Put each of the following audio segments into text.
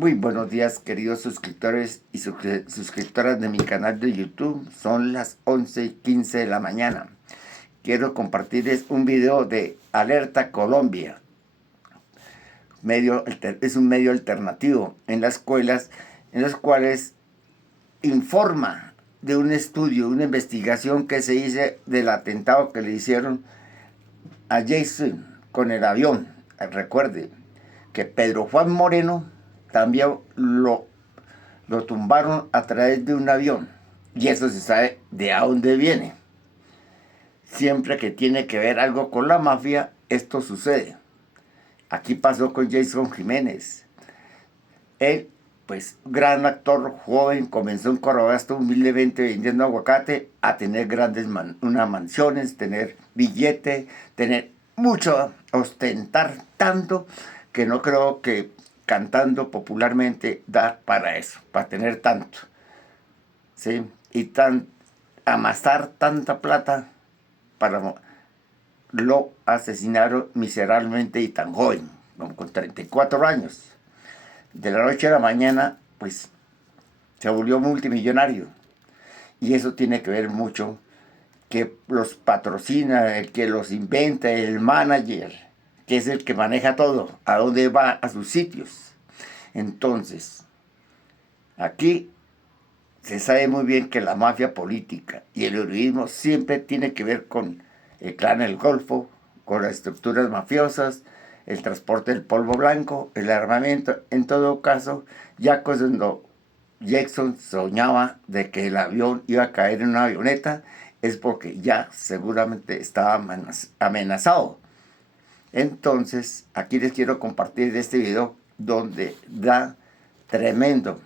Muy buenos días, queridos suscriptores y suscriptoras de mi canal de YouTube. Son las 11:15 de la mañana. Quiero compartirles un video de Alerta Colombia. Es un medio alternativo en las escuelas, en los cuales informa de un estudio, una investigación que se hizo del atentado que le hicieron a Jason con el avión. Recuerde que Pedro Juan Moreno también lo tumbaron a través de un avión. Y eso se sabe de a dónde viene. Siempre que tiene que ver algo con la mafia, esto sucede. Aquí pasó con Jason Jiménez. Él, pues, gran actor, joven, comenzó en Corobasto humildemente vendiendo aguacate a tener unas mansiones, tener billete, tener mucho, ostentar tanto que no creo que cantando popularmente da para eso, para tener tanto, ¿sí? Y amasar tanta plata para lo asesinaron miserablemente y tan joven, con 34 años. De la noche a la mañana, pues, se volvió multimillonario. Y eso tiene que ver mucho, que los patrocina, el que los inventa, el manager, que es el que maneja todo, a dónde va, a sus sitios. Entonces, aquí se sabe muy bien que la mafia política y el uribismo siempre tiene que ver con el clan del Golfo, con las estructuras mafiosas, el transporte del polvo blanco, el armamento. En todo caso, ya cuando Jackson soñaba de que el avión iba a caer en una avioneta, es porque ya seguramente estaba amenazado. Entonces, aquí les quiero compartir este video donde da tremendo.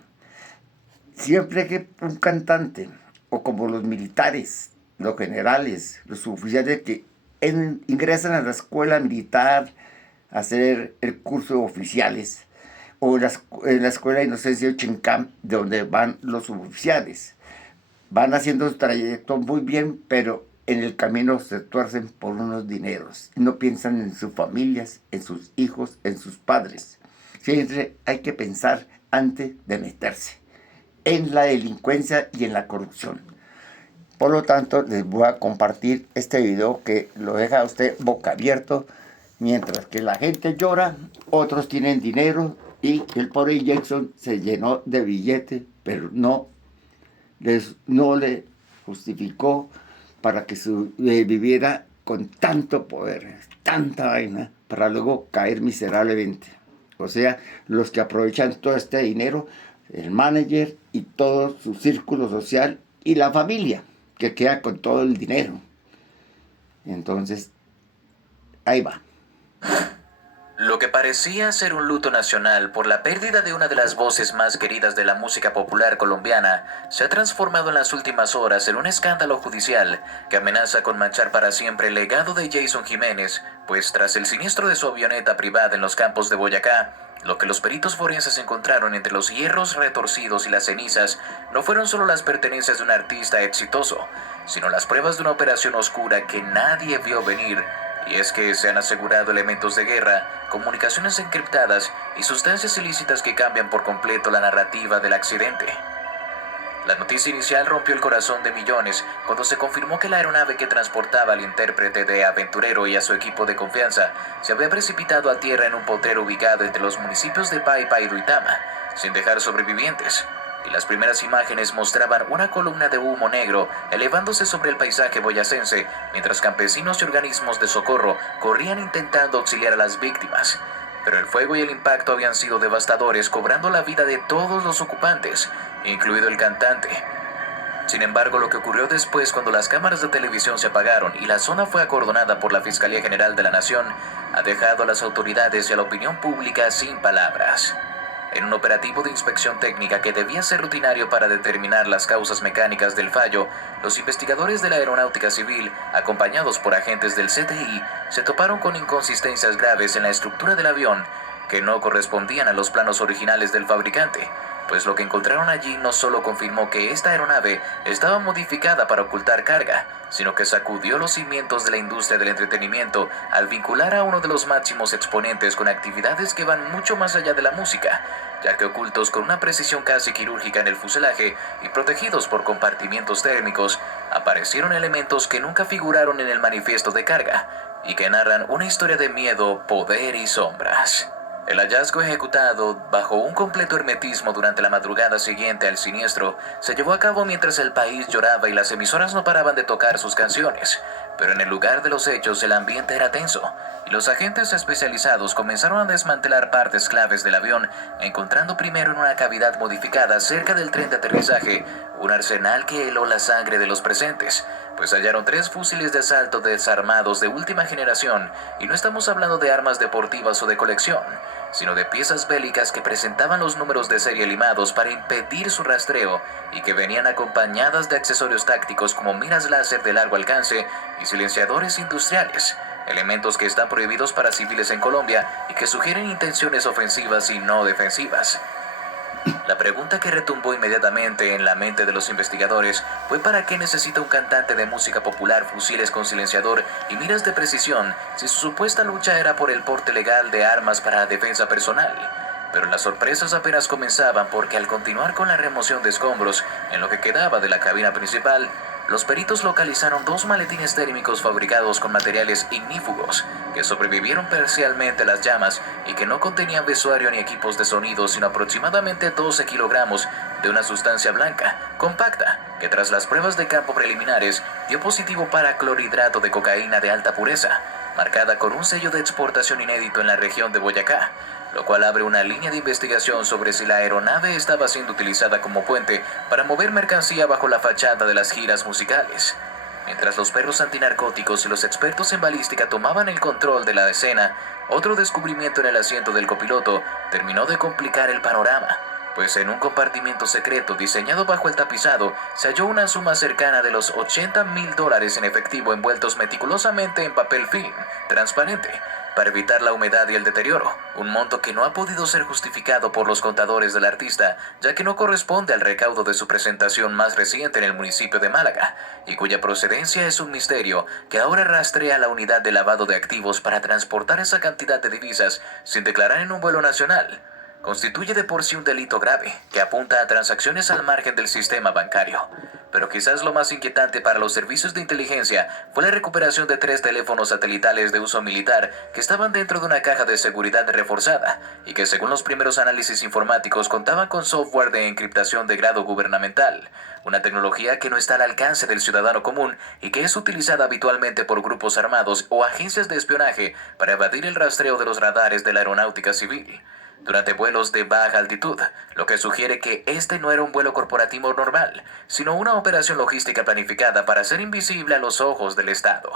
Siempre que un cantante, o como los militares, los generales, los oficiales que ingresan a la escuela militar a hacer el curso de oficiales, o en la escuela de inocencia Chincam, de donde van los oficiales, van haciendo su trayecto muy bien, pero en el camino se tuercen por unos dineros. No piensan en sus familias, en sus hijos, en sus padres. Siempre hay que pensar antes de meterse en la delincuencia y en la corrupción. Por lo tanto, les voy a compartir este video que lo deja a usted boca abierto. Mientras que la gente llora, otros tienen dinero y el pobre Jackson se llenó de billetes, pero no le justificó para que viviera con tanto poder, tanta vaina, para luego caer miserablemente. O sea, los que aprovechan todo este dinero, el manager y todo su círculo social y la familia, que queda con todo el dinero. Entonces, ahí va. Lo que parecía ser un luto nacional por la pérdida de una de las voces más queridas de la música popular colombiana se ha transformado en las últimas horas en un escándalo judicial que amenaza con manchar para siempre el legado de Jason Jiménez, pues tras el siniestro de su avioneta privada en los campos de Boyacá, lo que los peritos forenses encontraron entre los hierros retorcidos y las cenizas no fueron solo las pertenencias de un artista exitoso, sino las pruebas de una operación oscura que nadie vio venir. Y es que se han asegurado elementos de guerra, comunicaciones encriptadas y sustancias ilícitas que cambian por completo la narrativa del accidente. La noticia inicial rompió el corazón de millones cuando se confirmó que la aeronave que transportaba al intérprete de Aventurero y a su equipo de confianza se había precipitado a tierra en un potrero ubicado entre los municipios de Paipa y Duitama, sin dejar sobrevivientes. Y las primeras imágenes mostraban una columna de humo negro elevándose sobre el paisaje boyacense, mientras campesinos y organismos de socorro corrían intentando auxiliar a las víctimas. Pero el fuego y el impacto habían sido devastadores, cobrando la vida de todos los ocupantes, incluido el cantante. Sin embargo, lo que ocurrió después, cuando las cámaras de televisión se apagaron y la zona fue acordonada por la Fiscalía General de la Nación, ha dejado a las autoridades y a la opinión pública sin palabras. En un operativo de inspección técnica que debía ser rutinario para determinar las causas mecánicas del fallo, los investigadores de la Aeronáutica Civil, acompañados por agentes del CTI, se toparon con inconsistencias graves en la estructura del avión que no correspondían a los planos originales del fabricante, pues lo que encontraron allí no solo confirmó que esta aeronave estaba modificada para ocultar carga, sino que sacudió los cimientos de la industria del entretenimiento al vincular a uno de los máximos exponentes con actividades que van mucho más allá de la música, ya que ocultos con una precisión casi quirúrgica en el fuselaje y protegidos por compartimientos térmicos, aparecieron elementos que nunca figuraron en el manifiesto de carga y que narran una historia de miedo, poder y sombras. El hallazgo, ejecutado bajo un completo hermetismo durante la madrugada siguiente al siniestro, se llevó a cabo mientras el país lloraba y las emisoras no paraban de tocar sus canciones. Pero en el lugar de los hechos el ambiente era tenso, y los agentes especializados comenzaron a desmantelar partes claves del avión, encontrando primero en una cavidad modificada cerca del tren de aterrizaje un arsenal que heló la sangre de los presentes, pues hallaron 3 fusiles de asalto desarmados de última generación, y no estamos hablando de armas deportivas o de colección, sino de piezas bélicas que presentaban los números de serie limados para impedir su rastreo y que venían acompañadas de accesorios tácticos como miras láser de largo alcance y silenciadores industriales, elementos que están prohibidos para civiles en Colombia y que sugieren intenciones ofensivas y no defensivas. La pregunta que retumbó inmediatamente en la mente de los investigadores fue ¿para qué necesita un cantante de música popular fusiles con silenciador y miras de precisión si su supuesta lucha era por el porte legal de armas para defensa personal? Pero las sorpresas apenas comenzaban porque al continuar con la remoción de escombros en lo que quedaba de la cabina principal, los peritos localizaron 2 maletines térmicos fabricados con materiales ignífugos que sobrevivieron parcialmente a las llamas y que no contenían vestuario ni equipos de sonido, sino aproximadamente 12 kilogramos de una sustancia blanca, compacta, que tras las pruebas de campo preliminares dio positivo para clorhidrato de cocaína de alta pureza, marcada con un sello de exportación inédito en la región de Boyacá, lo cual abre una línea de investigación sobre si la aeronave estaba siendo utilizada como puente para mover mercancía bajo la fachada de las giras musicales. Mientras los perros antinarcóticos y los expertos en balística tomaban el control de la escena, otro descubrimiento en el asiento del copiloto terminó de complicar el panorama, pues en un compartimiento secreto diseñado bajo el tapizado se halló una suma cercana de los $80,000 en efectivo envueltos meticulosamente en papel film transparente, para evitar la humedad y el deterioro, un monto que no ha podido ser justificado por los contadores del artista, ya que no corresponde al recaudo de su presentación más reciente en el municipio de Málaga, y cuya procedencia es un misterio que ahora rastrea la unidad de lavado de activos para transportar esa cantidad de divisas sin declarar en un vuelo nacional. Constituye de por sí un delito grave que apunta a transacciones al margen del sistema bancario. Pero quizás lo más inquietante para los servicios de inteligencia fue la recuperación de 3 teléfonos satelitales de uso militar que estaban dentro de una caja de seguridad reforzada y que según los primeros análisis informáticos contaban con software de encriptación de grado gubernamental, una tecnología que no está al alcance del ciudadano común y que es utilizada habitualmente por grupos armados o agencias de espionaje para evadir el rastreo de los radares de la aeronáutica civil durante vuelos de baja altitud, lo que sugiere que este no era un vuelo corporativo normal, sino una operación logística planificada para ser invisible a los ojos del Estado.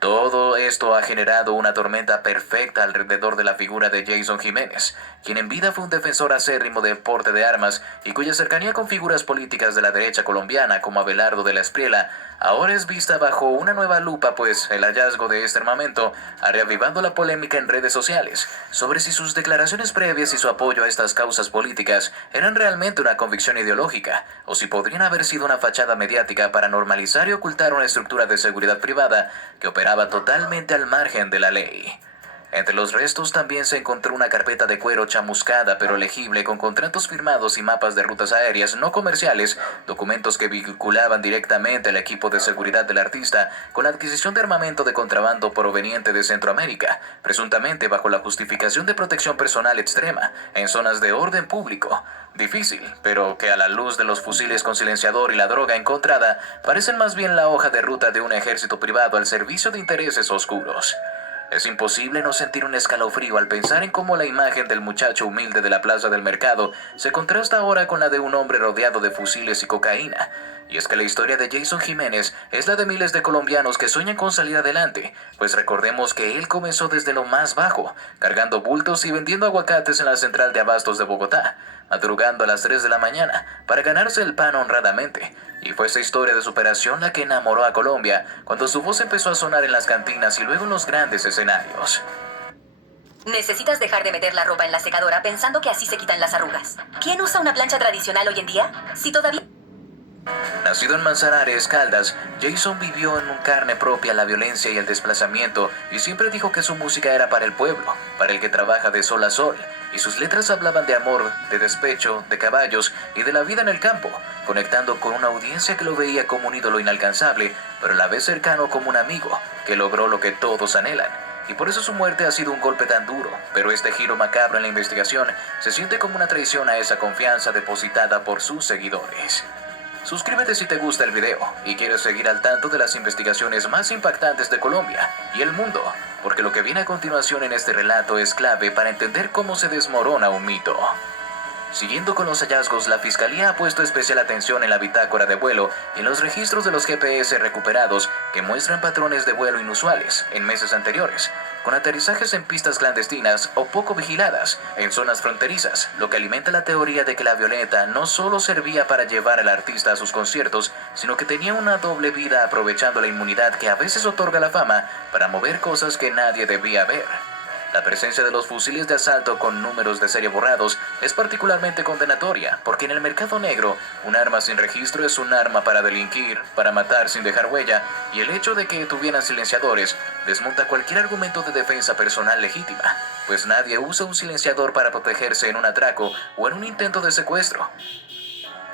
Todo esto ha generado una tormenta perfecta alrededor de la figura de Jason Jiménez, quien en vida fue un defensor acérrimo del porte de armas y cuya cercanía con figuras políticas de la derecha colombiana como Abelardo de la Espriella ahora es vista bajo una nueva lupa, pues el hallazgo de este armamento ha reavivado la polémica en redes sociales sobre si sus declaraciones previas y su apoyo a estas causas políticas eran realmente una convicción ideológica o si podrían haber sido una fachada mediática para normalizar y ocultar una estructura de seguridad privada que operaba totalmente al margen de la ley. Entre los restos también se encontró una carpeta de cuero chamuscada pero legible con contratos firmados y mapas de rutas aéreas no comerciales, documentos que vinculaban directamente al equipo de seguridad del artista con la adquisición de armamento de contrabando proveniente de Centroamérica, presuntamente bajo la justificación de protección personal extrema en zonas de orden público. Difícil, pero que a la luz de los fusiles con silenciador y la droga encontrada, parecen más bien la hoja de ruta de un ejército privado al servicio de intereses oscuros. Es imposible no sentir un escalofrío al pensar en cómo la imagen del muchacho humilde de la plaza del mercado se contrasta ahora con la de un hombre rodeado de fusiles y cocaína. Y es que la historia de Jason Jiménez es la de miles de colombianos que sueñan con salir adelante, pues recordemos que él comenzó desde lo más bajo, cargando bultos y vendiendo aguacates en la central de abastos de Bogotá, madrugando a las 3 de la mañana para ganarse el pan honradamente. Y fue esa historia de superación la que enamoró a Colombia cuando su voz empezó a sonar en las cantinas y luego en los grandes escenarios. Necesitas dejar de meter la ropa en la secadora pensando que así se quitan las arrugas. ¿Quién usa una plancha tradicional hoy en día? Si todavía... Nacido en Manzanares, Caldas, Jason vivió en carne propia la violencia y el desplazamiento y siempre dijo que su música era para el pueblo, para el que trabaja de sol a sol, y sus letras hablaban de amor, de despecho, de caballos y de la vida en el campo, conectando con una audiencia que lo veía como un ídolo inalcanzable, pero a la vez cercano como un amigo, que logró lo que todos anhelan. Y por eso su muerte ha sido un golpe tan duro, pero este giro macabro en la investigación se siente como una traición a esa confianza depositada por sus seguidores. Suscríbete si te gusta el video y quieres seguir al tanto de las investigaciones más impactantes de Colombia y el mundo, porque lo que viene a continuación en este relato es clave para entender cómo se desmorona un mito. Siguiendo con los hallazgos, la Fiscalía ha puesto especial atención en la bitácora de vuelo y en los registros de los GPS recuperados que muestran patrones de vuelo inusuales en meses anteriores, con aterrizajes en pistas clandestinas o poco vigiladas en zonas fronterizas, lo que alimenta la teoría de que la avioneta no solo servía para llevar al artista a sus conciertos, sino que tenía una doble vida aprovechando la inmunidad que a veces otorga la fama para mover cosas que nadie debía ver. La presencia de los fusiles de asalto con números de serie borrados es particularmente condenatoria, porque en el mercado negro, un arma sin registro es un arma para delinquir, para matar sin dejar huella, y el hecho de que tuvieran silenciadores desmonta cualquier argumento de defensa personal legítima, pues nadie usa un silenciador para protegerse en un atraco o en un intento de secuestro.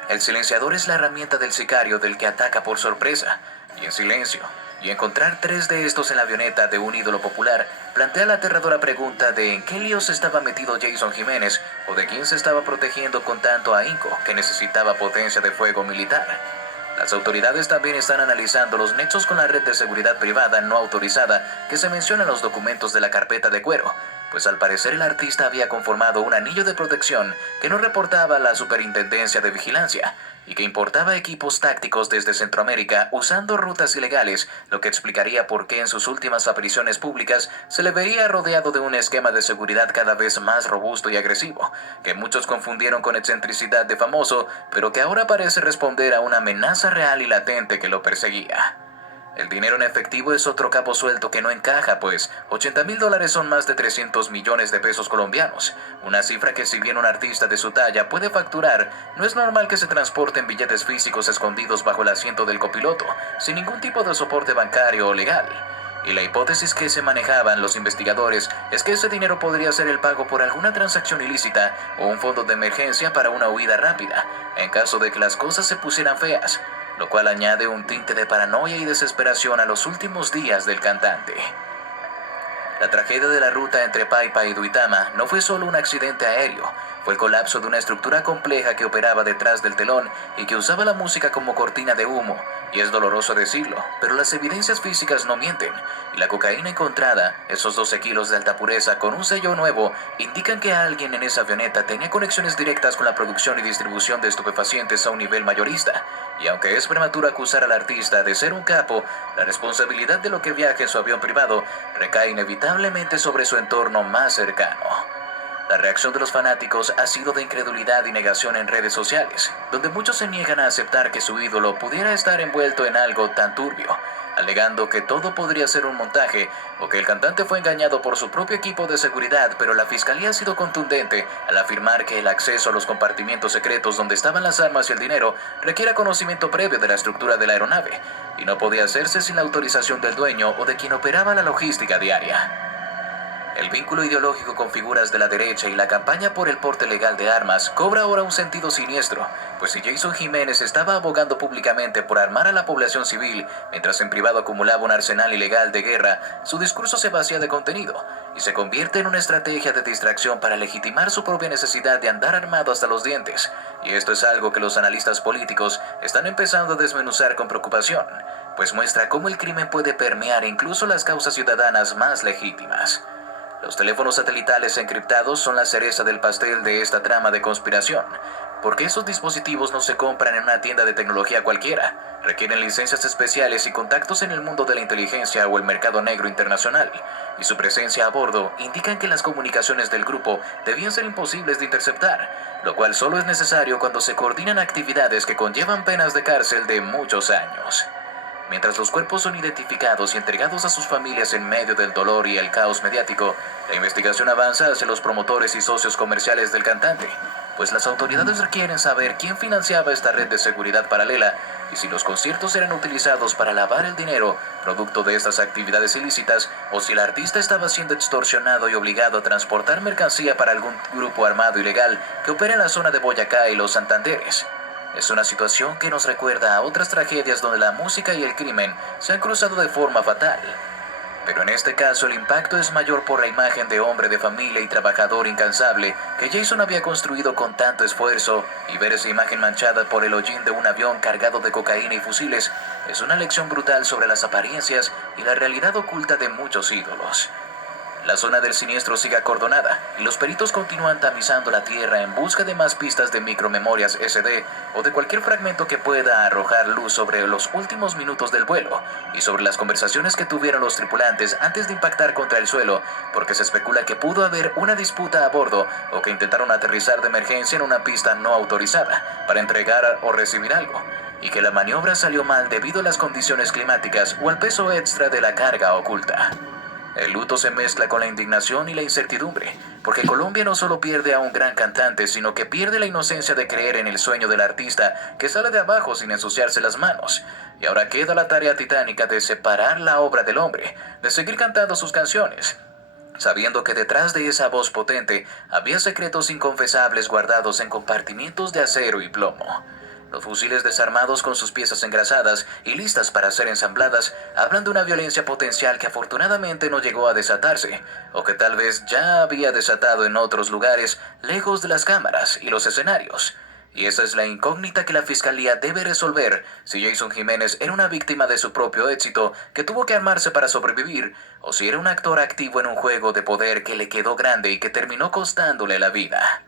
El silenciador es la herramienta del sicario del que ataca por sorpresa, y en silencio. Y encontrar 3 de estos en la avioneta de un ídolo popular plantea la aterradora pregunta de en qué líos estaba metido Jason Jiménez o de quién se estaba protegiendo con tanto ahínco que necesitaba potencia de fuego militar. Las autoridades también están analizando los nexos con la red de seguridad privada no autorizada que se menciona en los documentos de la carpeta de cuero, pues al parecer el artista había conformado un anillo de protección que no reportaba a la Superintendencia de Vigilancia y que importaba equipos tácticos desde Centroamérica usando rutas ilegales, lo que explicaría por qué en sus últimas apariciones públicas se le veía rodeado de un esquema de seguridad cada vez más robusto y agresivo, que muchos confundieron con excentricidad de famoso, pero que ahora parece responder a una amenaza real y latente que lo perseguía. El dinero en efectivo es otro cabo suelto que no encaja, pues $80,000 son más de 300 millones de pesos colombianos, una cifra que si bien un artista de su talla puede facturar, no es normal que se transporten billetes físicos escondidos bajo el asiento del copiloto, sin ningún tipo de soporte bancario o legal. Y la hipótesis que se manejaban los investigadores es que ese dinero podría ser el pago por alguna transacción ilícita o un fondo de emergencia para una huida rápida, en caso de que las cosas se pusieran feas, lo cual añade un tinte de paranoia y desesperación a los últimos días del cantante. La tragedia de la ruta entre Paipa y Duitama no fue solo un accidente aéreo, fue el colapso de una estructura compleja que operaba detrás del telón y que usaba la música como cortina de humo, y es doloroso decirlo, pero las evidencias físicas no mienten, y la cocaína encontrada, esos 12 kilos de alta pureza con un sello nuevo, indican que alguien en esa avioneta tenía conexiones directas con la producción y distribución de estupefacientes a un nivel mayorista, y aunque es prematuro acusar al artista de ser un capo, la responsabilidad de lo que viaja en su avión privado recae inevitablemente sobre su entorno más cercano. La reacción de los fanáticos ha sido de incredulidad y negación en redes sociales, donde muchos se niegan a aceptar que su ídolo pudiera estar envuelto en algo tan turbio, alegando que todo podría ser un montaje o que el cantante fue engañado por su propio equipo de seguridad, pero la fiscalía ha sido contundente al afirmar que el acceso a los compartimientos secretos donde estaban las armas y el dinero requiere conocimiento previo de la estructura de la aeronave, y no podía hacerse sin la autorización del dueño o de quien operaba la logística diaria. El vínculo ideológico con figuras de la derecha y la campaña por el porte legal de armas cobra ahora un sentido siniestro, pues si Jason Jiménez estaba abogando públicamente por armar a la población civil, mientras en privado acumulaba un arsenal ilegal de guerra, su discurso se vacía de contenido y se convierte en una estrategia de distracción para legitimar su propia necesidad de andar armado hasta los dientes. Y esto es algo que los analistas políticos están empezando a desmenuzar con preocupación, pues muestra cómo el crimen puede permear incluso las causas ciudadanas más legítimas. Los teléfonos satelitales encriptados son la cereza del pastel de esta trama de conspiración, porque esos dispositivos no se compran en una tienda de tecnología cualquiera, requieren licencias especiales y contactos en el mundo de la inteligencia o el mercado negro internacional, y su presencia a bordo indican que las comunicaciones del grupo debían ser imposibles de interceptar, lo cual solo es necesario cuando se coordinan actividades que conllevan penas de cárcel de muchos años. Mientras los cuerpos son identificados y entregados a sus familias en medio del dolor y el caos mediático, la investigación avanza hacia los promotores y socios comerciales del cantante, pues las autoridades requieren saber quién financiaba esta red de seguridad paralela y si los conciertos eran utilizados para lavar el dinero producto de estas actividades ilícitas o si el artista estaba siendo extorsionado y obligado a transportar mercancía para algún grupo armado ilegal que opera en la zona de Boyacá y los Santanderes. Es una situación que nos recuerda a otras tragedias donde la música y el crimen se han cruzado de forma fatal. Pero en este caso el impacto es mayor por la imagen de hombre de familia y trabajador incansable que Jason había construido con tanto esfuerzo, y ver esa imagen manchada por el hollín de un avión cargado de cocaína y fusiles es una lección brutal sobre las apariencias y la realidad oculta de muchos ídolos. La zona del siniestro sigue acordonada y los peritos continúan tamizando la tierra en busca de más pistas de micromemorias SD o de cualquier fragmento que pueda arrojar luz sobre los últimos minutos del vuelo y sobre las conversaciones que tuvieron los tripulantes antes de impactar contra el suelo, porque se especula que pudo haber una disputa a bordo o que intentaron aterrizar de emergencia en una pista no autorizada para entregar o recibir algo, y que la maniobra salió mal debido a las condiciones climáticas o al peso extra de la carga oculta. El luto se mezcla con la indignación y la incertidumbre, porque Colombia no solo pierde a un gran cantante, sino que pierde la inocencia de creer en el sueño del artista que sale de abajo sin ensuciarse las manos. Y ahora queda la tarea titánica de separar la obra del hombre, de seguir cantando sus canciones, sabiendo que detrás de esa voz potente había secretos inconfesables guardados en compartimientos de acero y plomo. Los fusiles desarmados con sus piezas engrasadas y listas para ser ensambladas hablan de una violencia potencial que afortunadamente no llegó a desatarse, o que tal vez ya había desatado en otros lugares, lejos de las cámaras y los escenarios. Y esa es la incógnita que la fiscalía debe resolver: si Jason Jiménez era una víctima de su propio éxito que tuvo que armarse para sobrevivir, o si era un actor activo en un juego de poder que le quedó grande y que terminó costándole la vida.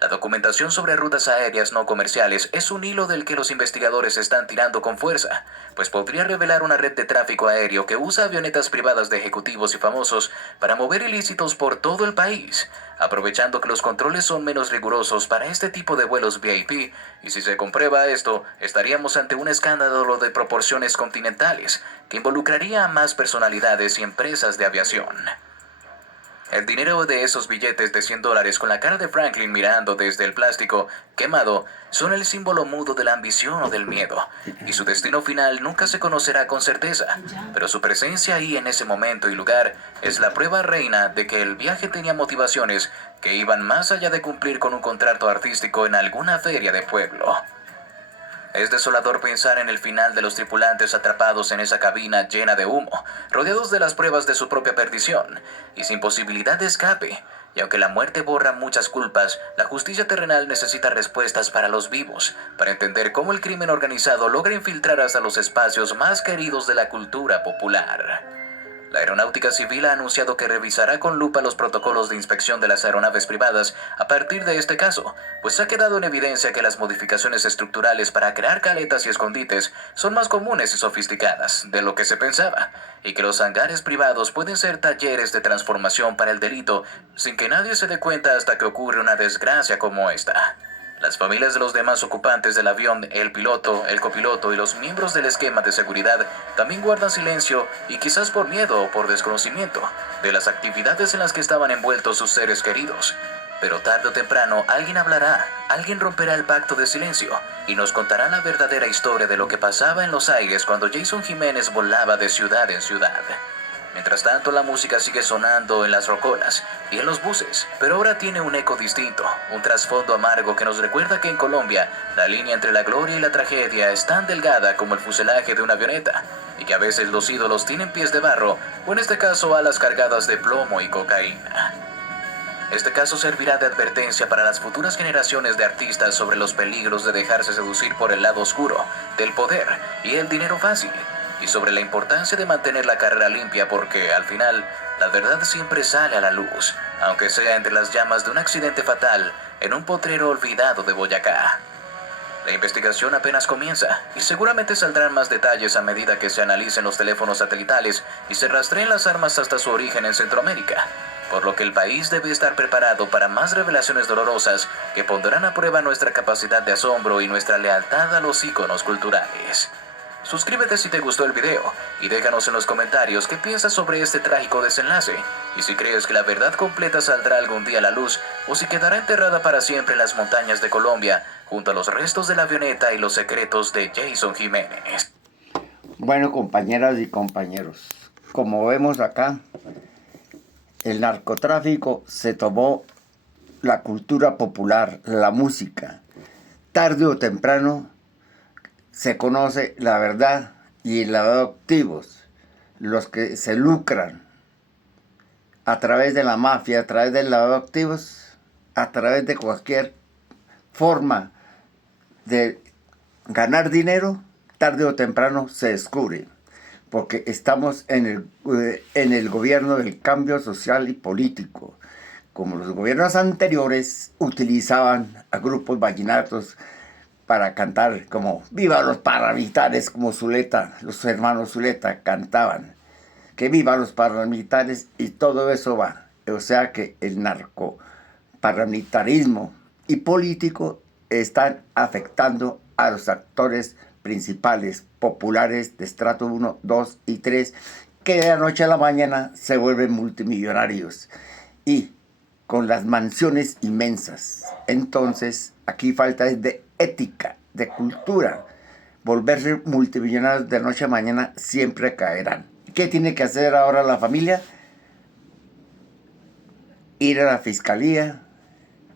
La documentación sobre rutas aéreas no comerciales es un hilo del que los investigadores están tirando con fuerza, pues podría revelar una red de tráfico aéreo que usa avionetas privadas de ejecutivos y famosos para mover ilícitos por todo el país, aprovechando que los controles son menos rigurosos para este tipo de vuelos VIP, y si se comprueba esto, estaríamos ante un escándalo de proporciones continentales que involucraría a más personalidades y empresas de aviación. El dinero de esos billetes de $100 con la cara de Franklin mirando desde el plástico quemado son el símbolo mudo de la ambición o del miedo, y su destino final nunca se conocerá con certeza, pero su presencia ahí en ese momento y lugar es la prueba reina de que el viaje tenía motivaciones que iban más allá de cumplir con un contrato artístico en alguna feria de pueblo. Es desolador pensar en el final de los tripulantes atrapados en esa cabina llena de humo, rodeados de las pruebas de su propia perdición, y sin posibilidad de escape. Y aunque la muerte borra muchas culpas, la justicia terrenal necesita respuestas para los vivos, para entender cómo el crimen organizado logra infiltrar hasta los espacios más queridos de la cultura popular. La Aeronáutica Civil ha anunciado que revisará con lupa los protocolos de inspección de las aeronaves privadas a partir de este caso, pues ha quedado en evidencia que las modificaciones estructurales para crear caletas y escondites son más comunes y sofisticadas de lo que se pensaba, y que los hangares privados pueden ser talleres de transformación para el delito sin que nadie se dé cuenta hasta que ocurre una desgracia como esta. Las familias de los demás ocupantes del avión, el piloto, el copiloto y los miembros del esquema de seguridad también guardan silencio, y quizás por miedo o por desconocimiento de las actividades en las que estaban envueltos sus seres queridos. Pero tarde o temprano alguien hablará, alguien romperá el pacto de silencio y nos contará la verdadera historia de lo que pasaba en los aires cuando Jason Jiménez volaba de ciudad en ciudad. Mientras tanto, la música sigue sonando en las rocolas y en los buses, pero ahora tiene un eco distinto, un trasfondo amargo que nos recuerda que en Colombia la línea entre la gloria y la tragedia es tan delgada como el fuselaje de una avioneta, y que a veces los ídolos tienen pies de barro, o en este caso alas cargadas de plomo y cocaína. Este caso servirá de advertencia para las futuras generaciones de artistas sobre los peligros de dejarse seducir por el lado oscuro del poder y el dinero fácil, y sobre la importancia de mantener la carrera limpia, porque al final la verdad siempre sale a la luz, aunque sea entre las llamas de un accidente fatal en un potrero olvidado de Boyacá. La investigación apenas comienza y seguramente saldrán más detalles a medida que se analicen los teléfonos satelitales y se rastreen las armas hasta su origen en Centroamérica, por lo que el país debe estar preparado para más revelaciones dolorosas que pondrán a prueba nuestra capacidad de asombro y nuestra lealtad a los íconos culturales. Suscríbete si te gustó el video y déjanos en los comentarios qué piensas sobre este trágico desenlace y si crees que la verdad completa saldrá algún día a la luz o si quedará enterrada para siempre en las montañas de Colombia junto a los restos de la avioneta y los secretos de Jason Jiménez. Bueno, compañeras y compañeros, como vemos acá, el narcotráfico se tomó la cultura popular, la música. Tarde o temprano se conoce la verdad y el lavado de activos, los que se lucran a través de la mafia, a través del lavado de activos, a través de cualquier forma de ganar dinero, tarde o temprano se descubre, porque estamos en el gobierno del cambio social y político. Como los gobiernos anteriores utilizaban a grupos vallenatos para cantar como viva los paramilitares, como Zuleta, los hermanos Zuleta cantaban, que viva los paramilitares, y todo eso va. O sea que el narcoparamilitarismo y político están afectando a los actores principales, populares de estrato 1, 2 y 3, que de la noche a la mañana se vuelven multimillonarios y con las mansiones inmensas. Entonces, aquí falta de ética, de cultura. Volverse multimillonarios de noche a mañana siempre caerán. ¿Qué tiene que hacer ahora la familia? Ir a la fiscalía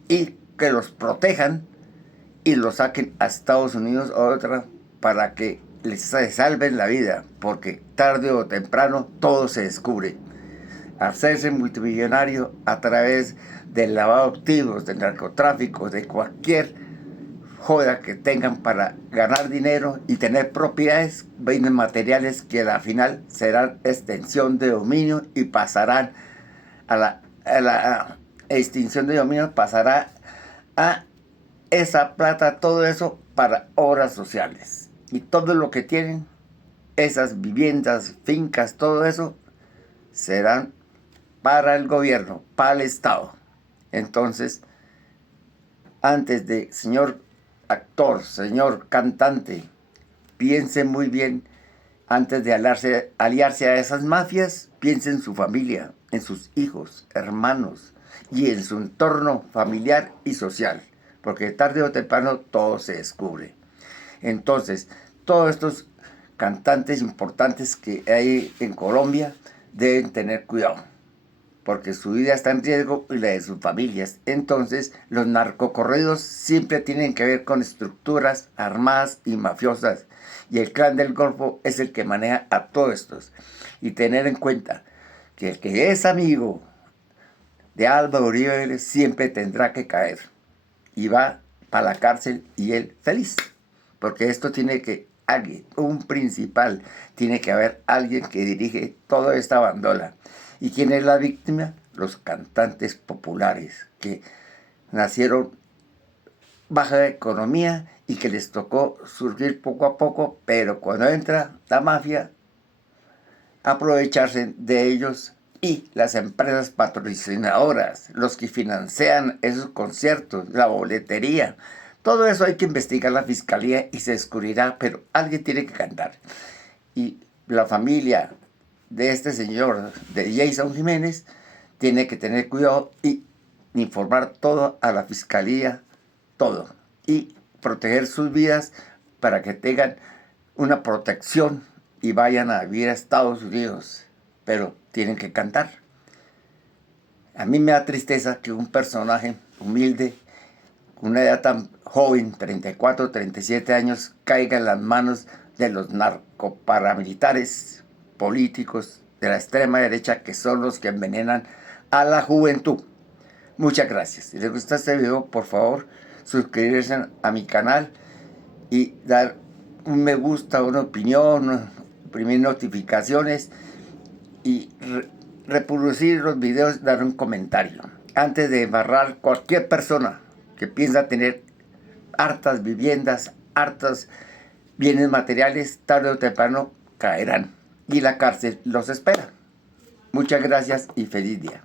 y que los protejan y los saquen a Estados Unidos o otra para que les salven la vida, porque tarde o temprano todo se descubre. Hacerse multimillonario a través del lavado de activos, del narcotráfico, de cualquier joda que tengan para ganar dinero y tener propiedades, bienes materiales que al final serán extensión de dominio y pasarán a la extinción de dominio, pasará a esa plata, todo eso para obras sociales. Y todo lo que tienen, esas viviendas, fincas, todo eso, serán para el gobierno, para el Estado. Entonces, antes de, señor actor, señor cantante, piense muy bien, antes de aliarse a esas mafias, piense en su familia, en sus hijos, hermanos y en su entorno familiar y social, porque tarde o temprano todo se descubre. Entonces, todos estos cantantes importantes que hay en Colombia deben tener cuidado, porque su vida está en riesgo y la de sus familias. Entonces, los narcocorridos siempre tienen que ver con estructuras armadas y mafiosas, y el Clan del Golfo es el que maneja a todos estos. Y tener en cuenta que el que es amigo de Álvaro Uribe Vélez siempre tendrá que caer, y va para la cárcel y él feliz, porque esto tiene que alguien, un principal, tiene que haber alguien que dirige toda esta bandola. ¿Y quién es la víctima? Los cantantes populares que nacieron baja economía y que les tocó surgir poco a poco, pero cuando entra la mafia, aprovecharse de ellos, y las empresas patrocinadoras, los que financian esos conciertos, la boletería. Todo eso hay que investigar la fiscalía y se descubrirá, pero alguien tiene que cantar. Y la familia de este señor, de Jason Jiménez, tiene que tener cuidado y informar todo a la fiscalía, todo. Y proteger sus vidas para que tengan una protección y vayan a vivir a Estados Unidos. Pero tienen que cantar. A mí me da tristeza que un personaje humilde, con una edad tan joven, 34, 37 años, caiga en las manos de los narcoparamilitares políticos de la extrema derecha, que son los que envenenan a la juventud. Muchas gracias. Si les gusta este video, por favor, suscribirse a mi canal y dar un me gusta, una opinión, imprimir notificaciones y reproducir los videos, dar un comentario. Antes de embarrar cualquier persona que piensa tener hartas viviendas, hartos bienes materiales, tarde o temprano caerán y la cárcel los espera. Muchas gracias y feliz día.